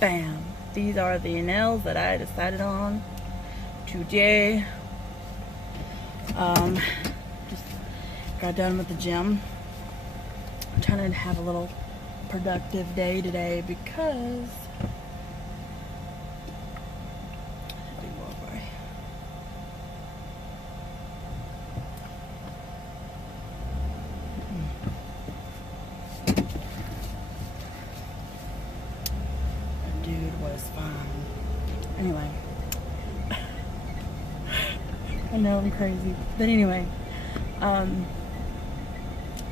bam. These are the nails that I decided on today. Just got done with the gym. I'm trying to have a little productive day today because was fine. Anyway, I know I'm crazy, but anyway, I'm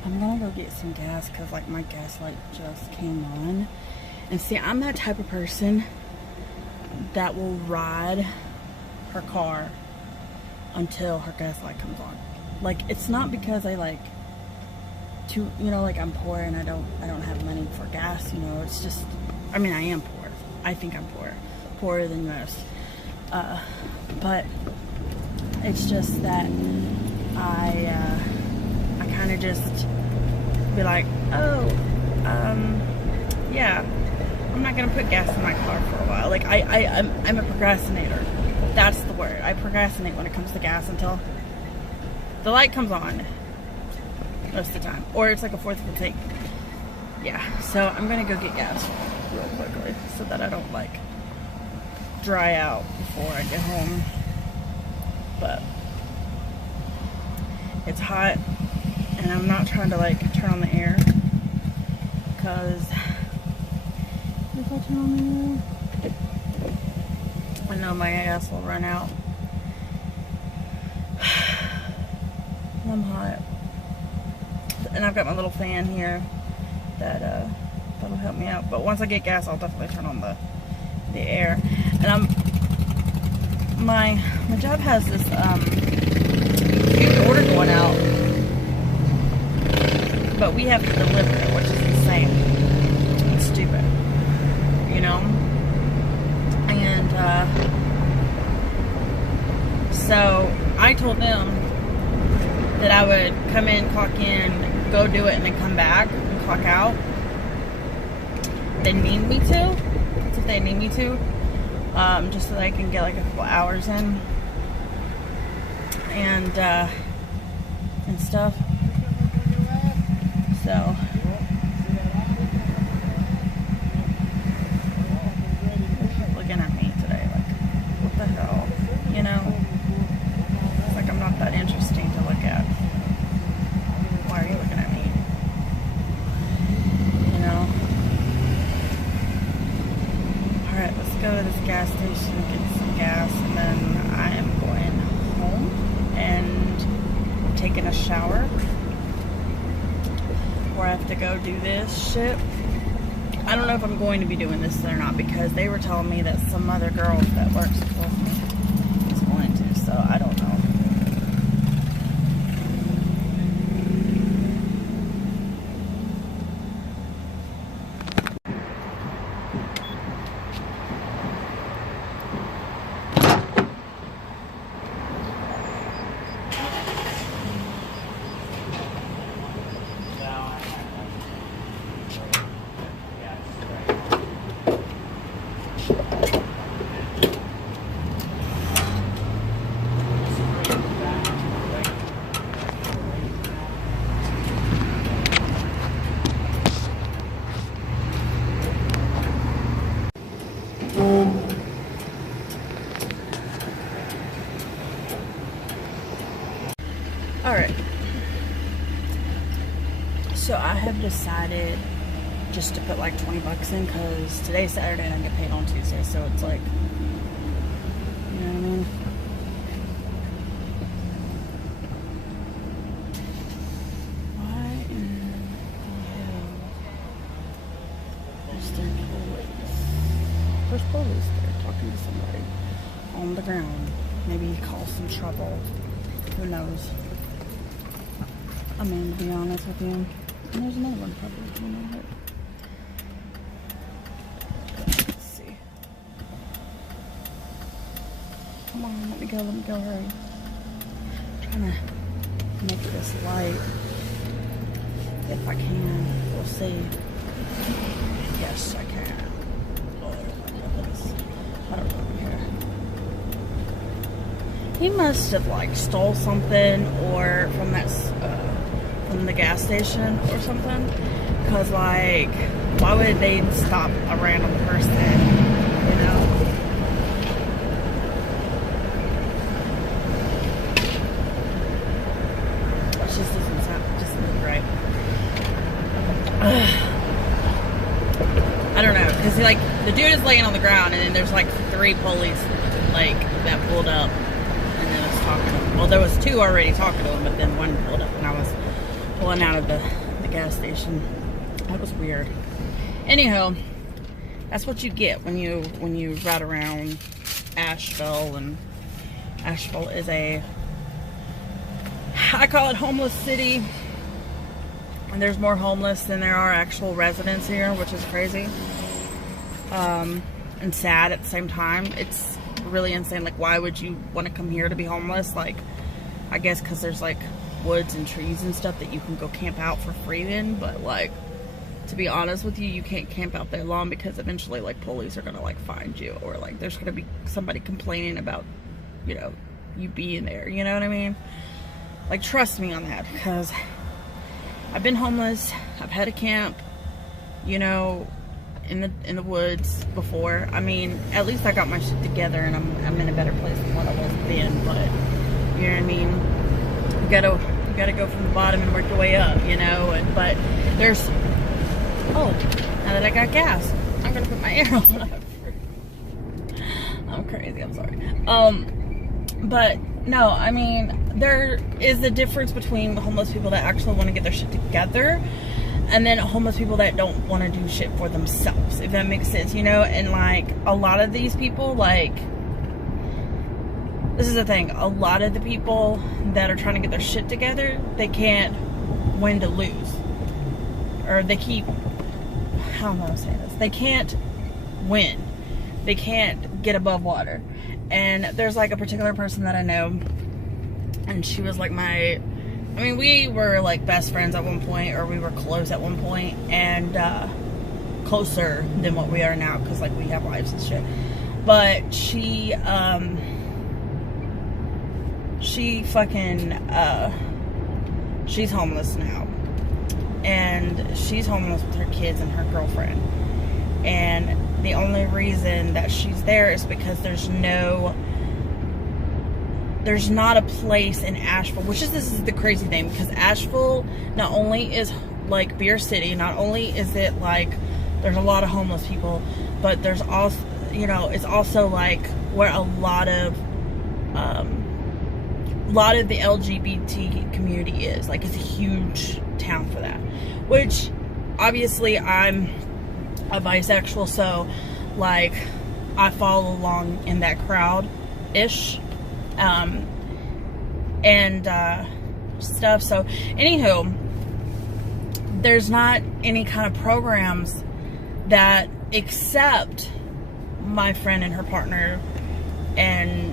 gonna go get some gas because like my gas light just came on. And see, I'm that type of person that will ride her car until her gas light comes on. Like, it's not because I like to, you know, like I'm poor and I don't have money for gas, you know. It's just, I mean, I am poor. I think I'm poorer than most. But it's just that I kind of just be like, oh, yeah, I'm not gonna put gas in my car for a while. Like I'm a procrastinator. That's the word. I procrastinate when it comes to gas until the light comes on most of the time, or it's like a fourth of a tank. Yeah, so I'm gonna go get gas real quickly so that I don't like dry out before I get home. But it's hot and I'm not trying to like turn on the air because if I turn on the air, I know my gas will run out. I'm hot, and I've got my little fan here that'll help me out. But once I get gas, I'll definitely turn on the air. And my job has this huge order going out, but we have to deliver it, which is insane. It's stupid, you know. And so I told them that I would come in, clock in, go do it, and then come back and clock out. They need me to. That's if they need me to. Just so that I can get like a couple hours in. And stuff. So looking at me today, like, what the hell? You know? It's like I'm not that interesting to look at. Why are you looking at me? You know? Alright, let's go to this gas station, get some gas, and then I am going home and taking a shower. Or I have to go do this shit. I don't know if I'm going to be doing this or not because they were telling me that some other girl that works with me is going to, so I don't know. Alright, so I have decided just to put like 20 bucks in because today's Saturday and I get paid on Tuesday, so it's like, you know what I mean? Why in the hell is there police? There's police there talking to somebody on the ground. Maybe he caused some trouble. Who knows? I mean, to be honest with you. And there's another one probably coming over. Let's see. Come on, let me go, hurry. I'm trying to make this light. If I can. We'll see. Yes, I can. I don't know here. He must have like stole something or from that from the gas station or something. Cause like, why would they stop a random person? You know. It just doesn't sound right. I don't know, because like the dude is laying on the ground, and then there's like 3 police like that pulled up, and then was talking to him. Well, there was 2 already talking to him, but then 1 pulled up, and I was pulling out of the gas station. That was weird. Anyhow, that's what you get when you ride around Asheville, and Asheville is I call it homeless city. And there's more homeless than there are actual residents here, which is crazy. And sad at the same time. It's really insane. Like, why would you want to come here to be homeless? Like, I guess because there's like woods and trees and stuff that you can go camp out for free in. But like, to be honest with you, you can't camp out there long, because eventually like police are gonna like find you, or like there's gonna be somebody complaining about, you know, you being there. You know what I mean? Like, trust me on that, because I've been homeless. I've had a camp, you know, in the woods before. I mean, at least I got my shit together, and I'm in a better place than what I was then. But you know what I mean? You gotta go from the bottom and work your way up, you know. But there's now that I got gas, I'm gonna put my air on. I'm crazy. I'm sorry. But no, I mean, there is a difference between the homeless people that actually want to get their shit together, and then homeless people that don't want to do shit for themselves, if that makes sense, you know. And like, a lot of these people, like, this is the thing, a lot of the people that are trying to get their shit together, they can't win to lose, or they keep, I don't know how to say this, they can't win, they can't get above water. And there's like a particular person that I know, and she was like I mean, we were like best friends at one point, or we were close at one point, and closer than what we are now, because like we have lives and shit. But she fucking she's homeless now, and she's homeless with her kids and her girlfriend. And the only reason that she's there is because there's not a place in Asheville, which is, this is the crazy thing, because Asheville not only is like Beer City, not only is it like there's a lot of homeless people, but there's also, you know, it's also like where a lot of the LGBT community is. Like, it's a huge town for that, which obviously I'm a bisexual, so like I follow along in that crowd-ish and stuff. So anywho, there's not any kind of programs that accept my friend and her partner and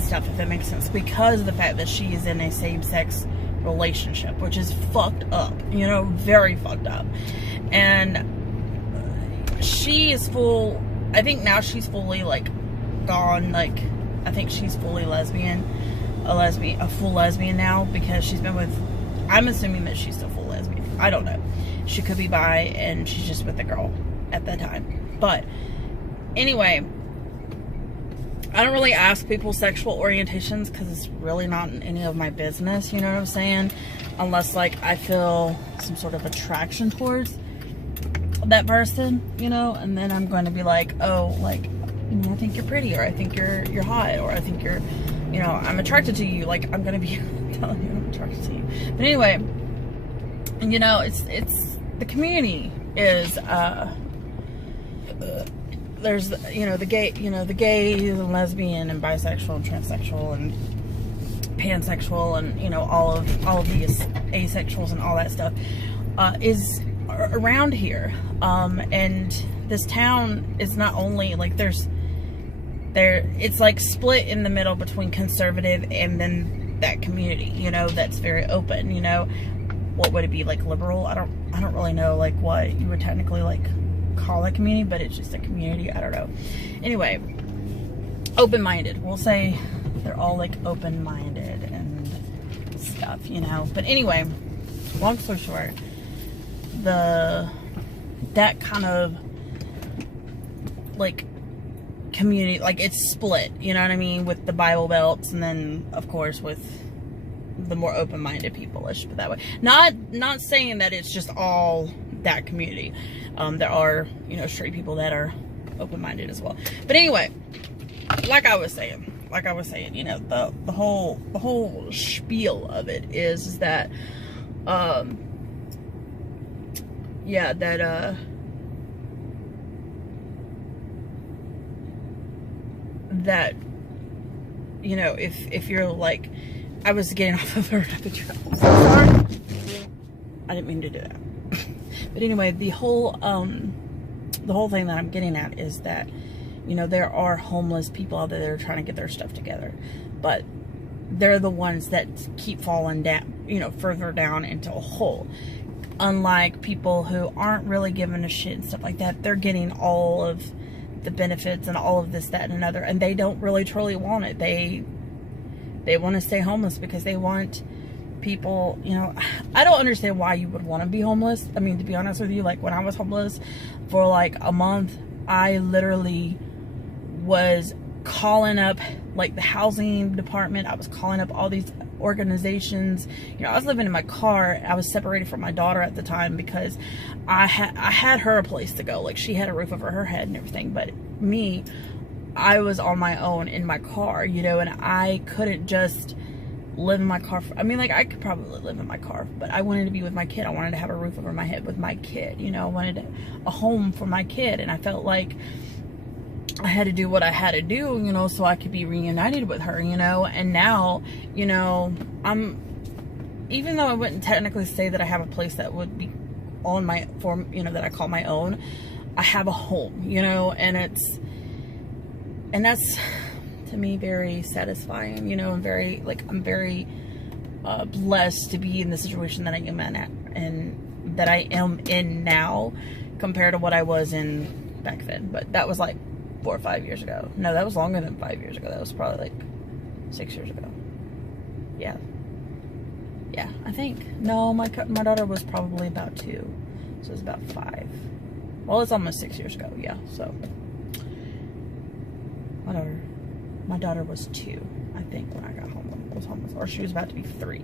stuff, if that makes sense, because of the fact that she is in a same-sex relationship, which is fucked up, you know, very fucked up. And she is full, I think now she's fully like gone, like I think she's fully lesbian, a full lesbian now, because she's been with, I'm assuming that she's still full lesbian, I don't know, she could be bi and she's just with a girl at that time. But anyway, I don't really ask people sexual orientations, because it's really not any of my business, you know what I'm saying, unless like I feel some sort of attraction towards that person, you know, and then I'm going to be like, oh, like, you know, I think you're pretty, or I think you're hot, or I think you're, you know, I'm attracted to you. Like, I'm going to be telling you I'm attracted to you. But anyway, you know, it's the community is there's, you know, the gay, the lesbian and bisexual and transsexual and pansexual, and you know, all of these asexuals and all that stuff is around here. And this town is not only like it's like split in the middle between conservative and then that community, you know, that's very open, you know. What would it be, like liberal? I don't really know like what you would technically like call it community, but it's just a community. I don't know. Anyway, open-minded. We'll say they're all like open-minded and stuff, you know. But anyway, long story short, that kind of like community, like it's split, you know what I mean, with the Bible Belts, and then of course with the more open-minded people, let's put it that way. Not saying that it's just all that community. There are, you know, straight people that are open-minded as well. But anyway, like I was saying, you know, the whole spiel of it is that yeah, that that, you know, if you're like, I was getting off of her picture. I'm so sorry. I didn't mean to do that. But anyway, the whole thing that I'm getting at is that, you know, there are homeless people out there that are trying to get their stuff together, but they're the ones that keep falling down, you know, further down into a hole. Unlike people who aren't really giving a shit and stuff like that, they're getting all of the benefits and all of this, that, and another, and they don't really truly want it. They want to stay homeless because they want people, you know. I don't understand why you would want to be homeless. I mean, to be honest with you, like when I was homeless for like a month, I literally was calling up like the housing department. I was calling up all these organizations. You know, I was living in my car. I was separated from my daughter at the time because I had her a place to go. Like, she had a roof over her head and everything, but me, I was on my own in my car, you know, and I couldn't just live in my car. I mean, like, I could probably live in my car, but I wanted to be with my kid. I wanted to have a roof over my head with my kid, you know. I wanted a home for my kid, and I felt like I had to do what I had to do, you know, so I could be reunited with her, you know. And now, you know, even though I wouldn't technically say that I have a place that would be on my, for, you know, that I call my own, I have a home, you know, and that's to me very satisfying, you know. I'm very blessed to be in the situation that I am in and that I am in now compared to what I was in back then. But that was like 4 or 5 years ago. No, that was longer than 5 years ago. That was probably like 6 years ago. Yeah, I think. No, my daughter was probably about 2, so it was about 5. Well, it's almost 6 years ago. Yeah, so whatever. My daughter was 2, I think, when I got home. I was homeless, or she was about to be 3.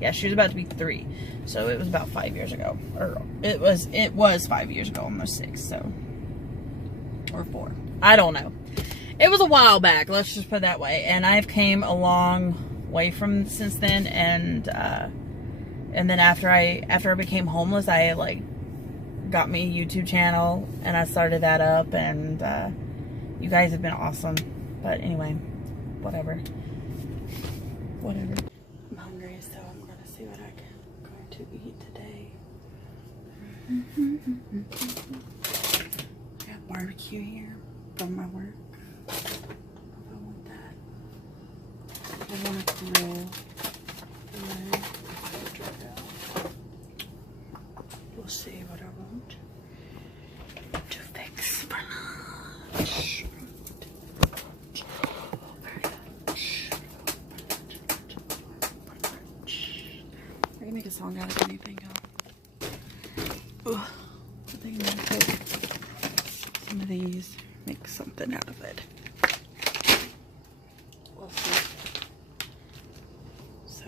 Yeah, she was about to be 3, so it was about 5 years ago, or it was 5 years ago, almost 6, so, or 4. I don't know. It was a while back, let's just put it that way. And I've came a long way from since then. And then after I became homeless, I like got me a YouTube channel and I started that up, and you guys have been awesome. But anyway, whatever. I'm hungry, so I'm gonna see what I'm going to eat today. I got barbecue here from my work. I want that. I want to grill. We'll see what I want to fix for lunch. I can make a song out of anything else. I think I'm gonna take some of these, make something out of it. We'll see. So,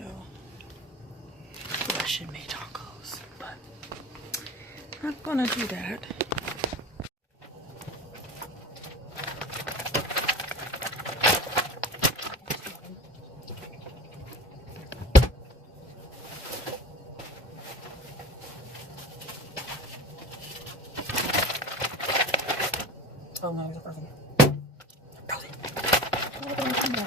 I should make tacos, but I'm not gonna do that. Oh no, there's a frozen. Frozen. Oh, look at them.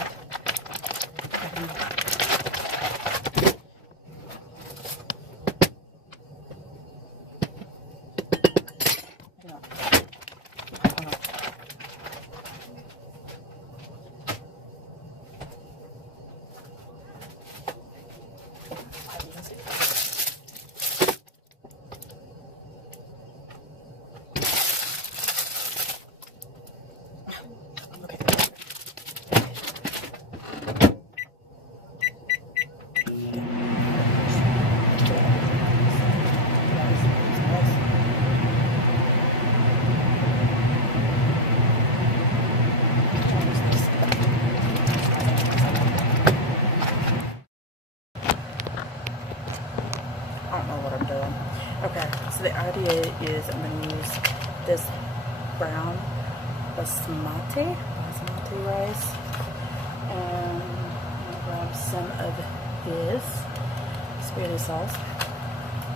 don't know what I'm doing. Okay, so the idea is I'm going to use this brown basmati rice, and I'm going to grab some of his spaghetti sauce,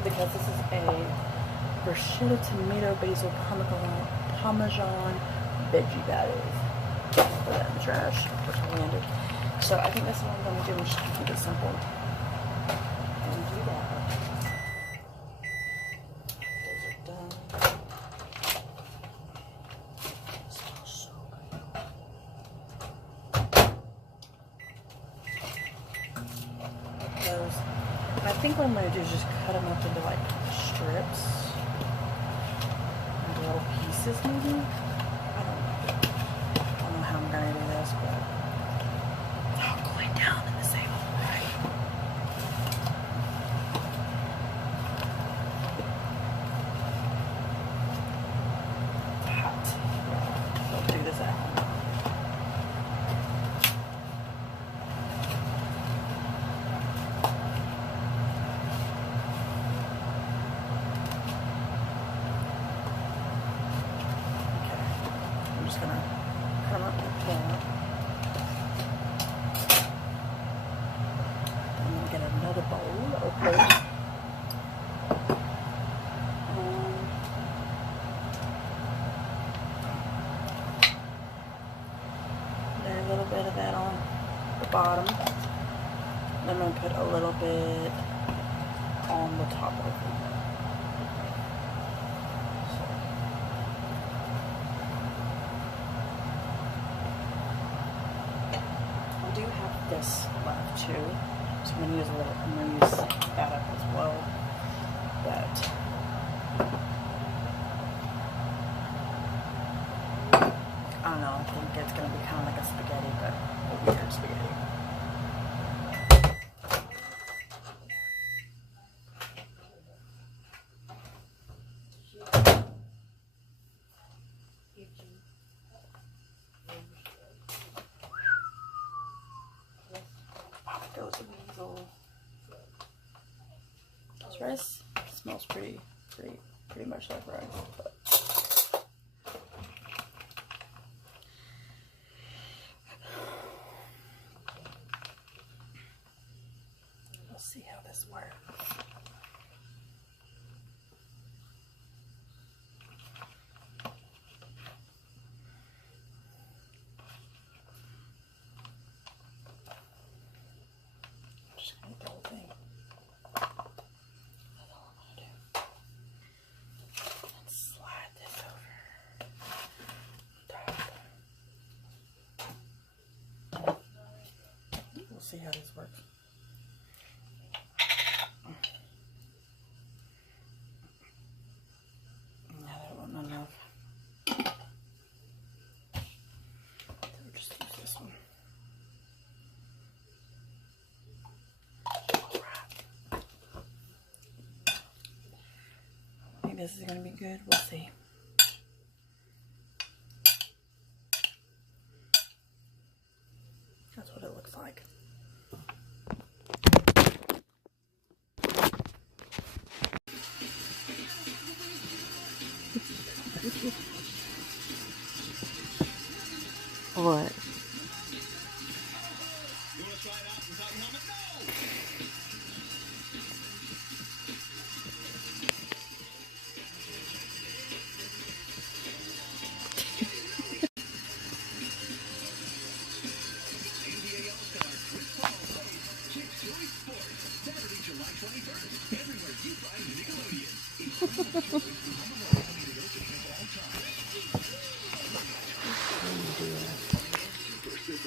because this is a bruschetta tomato basil parmesan veggie patties. Put that in the trash. Of course, I landed. So I think that's what I'm going to do. I'm just going to keep it simple and do that. Those are done. It smells so good. Those. And I think what I'm going to do is just cut them up into like strips, into little pieces maybe. I don't know how I'm going to do this, but it's all going down in the same way. It's hot. Don't do this at home. I'm just gonna come up with that. I'm gonna get another bowl, okay. Lay a little bit of that on the bottom. Then I'm gonna put a little bit on the top of it. I do have this left too, so I'm gonna use that up as well. But I don't know, I think it's gonna be kind of like a spaghetti, but a weird spaghetti. Goes a weasel. This rice smells pretty much like rice, but we'll see how this works. See how this works. Yeah, that wasn't enough. So we'll just use this one. Alright. I think this is going to be good. We'll see. That's what it looks like. What?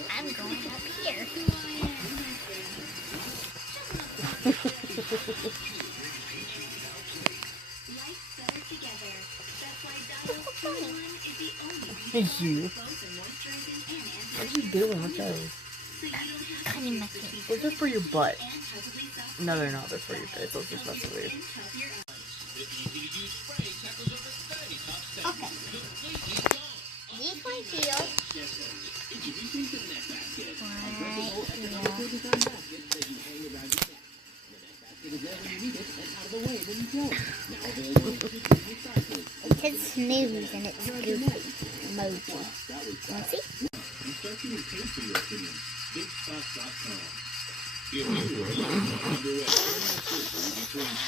I'm going up here. You. What are you doing with those? Cutting my cake. Those are for your butt. No, they're not. They're for your face. Those are supposed to be. Okay. These ones here. Right here. It says snooze and it's goofy emoji. Want to see?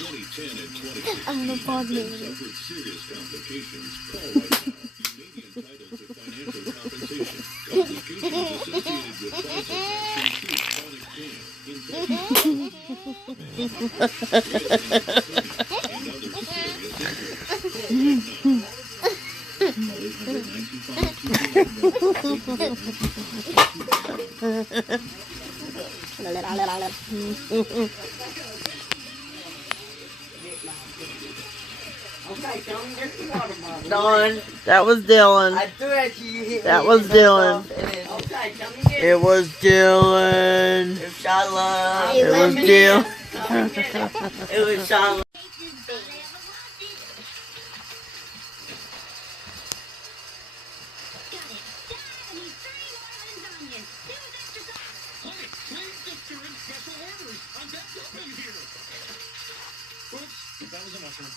I'm the body. Suffered serious complications. Call right now. You may be entitled to financial compensation. Complications associated with chronic pain, infection, and other Don, that was Dylan. I threw it at you. You hit That me was and it Dylan. bumped off, and then- Okay, come and get it. It was Dylan. It was Shiloh. It was Dylan. It was Shiloh. That was a mushroom.